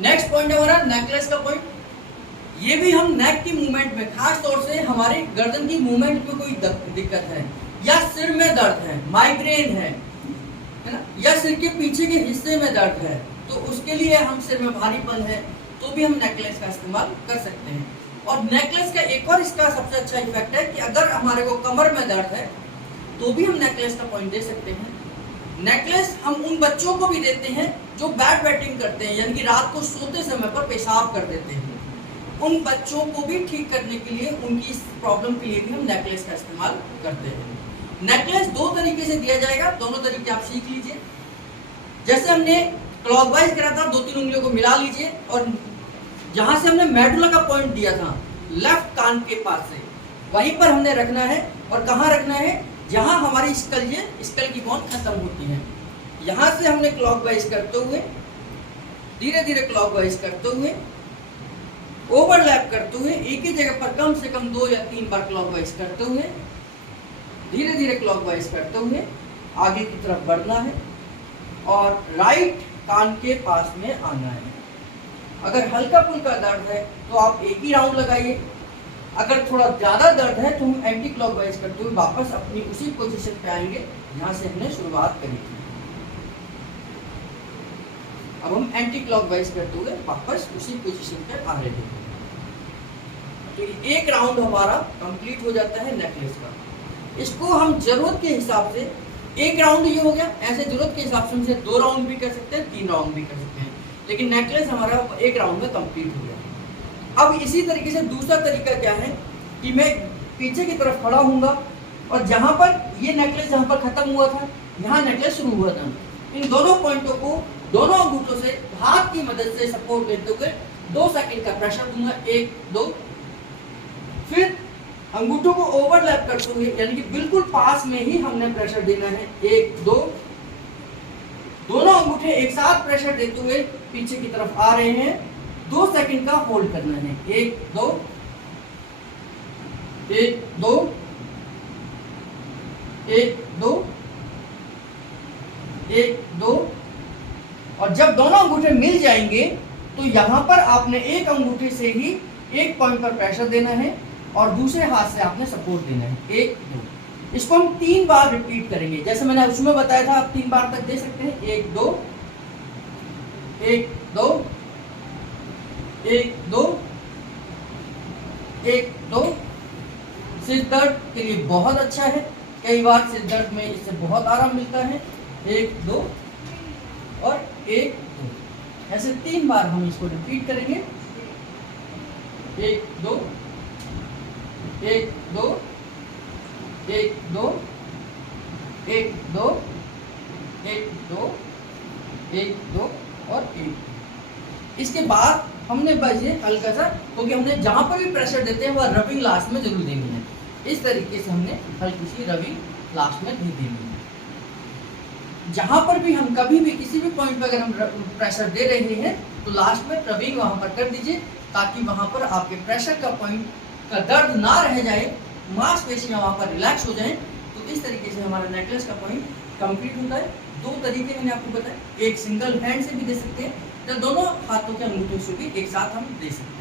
Next point है हमारा necklace का पॉइंट। ये भी हम नेक की मूवमेंट में, खास तौर से हमारे गर्दन की मूवमेंट में कोई दिक्कत है या सिर में दर्द है, माइग्रेन है ना, या सिर के पीछे के हिस्से में दर्द है, तो उसके लिए हम सिर में भारीपन है तो भी हम नेकलेस का इस्तेमाल कर सकते हैं। और नेकलेस का एक और इसका सबसे अच्छा इफेक्ट है कि अगर हमारे को कमर में दर्द है तो भी हम नेकलेस का पॉइंट दे सकते हैं। नेकलेस हम उन बच्चों को भी देते हैं जो बैड बैटिंग करते हैं, यानी कि रात को सोते समय पर पेशाब कर देते हैं। उन बच्चों को भी ठीक करने के लिए, उनकी इस प्रॉब्लम के लिए भी हम नेकलेस का इस्तेमाल करते हैं। नेकलेस दो तरीके से दिया जाएगा, दोनों तरीके आप सीख लीजिए। जैसे हमने क्लॉकवाइज करा था, 2-3 उंगलियों को मिला लीजिए और जहां से हमने मेडुला का पॉइंट दिया था लेफ्ट कान के पास से, वहीं पर हमने रखना है। और कहाँ रखना है? जहां हमारी स्कल की बोन खत्म होती है, यहां से हमने क्लॉकवाइज करते हुए, धीरे धीरे क्लॉकवाइज करते हुए, ओवरलैप करते हुए, एक ही जगह पर कम से कम 2 या 3 बार क्लॉकवाइज करते हुए, धीरे धीरे क्लॉकवाइज करते हुए आगे की तरफ बढ़ना है और राइट कान के पास में आना है। अगर हल्का फुल्का दर्द है तो आप एक ही राउंड लगाइए, अगर थोड़ा ज्यादा दर्द है तो हम एंटी क्लॉकवाइज करते हुए वापस अपनी उसी पोजीशन पे आएंगे जहां से हमने शुरुआत करी थी। अब हम एंटी क्लॉकवाइज करते हुए वापस उसी पोजीशन पे आ रहे हैं। तो एक राउंड हमारा कंप्लीट हो जाता है नेकलेस का। इसको हम जरूरत के हिसाब से, एक राउंड ये हो गया, ऐसे जरूरत के हिसाब से हम 2 राउंड भी कर सकते हैं, 3 राउंड भी कर सकते हैं, लेकिन नेकलेस हमारा एक राउंड में कंप्लीट हो गया। अब इसी तरीके से दूसरा तरीका क्या है कि मैं पीछे की तरफ खड़ा हूँगा और जहाँ पर ये नेकलेस जहाँ पर खत्म हुआ था, यहाँ नेकलेस शुरू हुआ था, इन दोनों पॉइंटों को दोनों अंगूठों से हाथ की मदद से सपोर्ट लेते हुए 2 सेकंड का प्रेशर दूंगा, 1 2, फिर अंगूठों को ओवरलैप करते हुए, यानी कि बिल्कुल पास में ही हमने प्रेशर देना है, 1 2, दोनों अंगूठे एक साथ प्रेशर देते हुए पीछे की तरफ आ रहे हैं, 2 सेकंड का होल्ड करना है, 1 2 1 2 1 2 1 2। और जब दोनों अंगूठे मिल जाएंगे तो यहां पर आपने एक अंगूठे से ही एक पॉइंट पर प्रेशर देना है और दूसरे हाथ से आपने सपोर्ट देना है, 1 2। इसको हम 3 बार रिपीट करेंगे, जैसे मैंने उसमें बताया था, आप 3 बार तक दे सकते हैं, 1 2 1 2 1 2 1 2। सिर दर्द के लिए बहुत अच्छा है, कई बार सिर दर्द में इससे बहुत आराम मिलता है, 1 2 और 1 2। ऐसे 3 बार हम इसको रिपीट करेंगे, 1 2 1 2 1 2 1 2 1 2 1 2 और 1। इसके बाद हमने बस ये हल्का सा, क्योंकि हमने जहां पर भी प्रेशर देते हैं वह रबिंग लास्ट में जरूर देनी है, इस तरीके से हमने हल्की सी रबिंग लास्ट में भी देनी है। जहां पर भी हम कभी भी किसी भी पॉइंट पर अगर हम प्रेशर दे रहे हैं तो लास्ट में रबिंग वहां पर कर दीजिए, ताकि वहां पर आपके प्रेशर का पॉइंट का दर्द ना रह जाए, मांसपेशियां वहां पर रिलैक्स हो जाएं। तो इस तरीके से हमारा नेकलेस का पॉइंट कंप्लीट होता है। 2 तरीके मैंने आपको बताया, एक सिंगल हैंड से भी दे सकते हैं, तो दोनों हाथों के अंगूठों से भी एक साथ हम दे सकते हैं।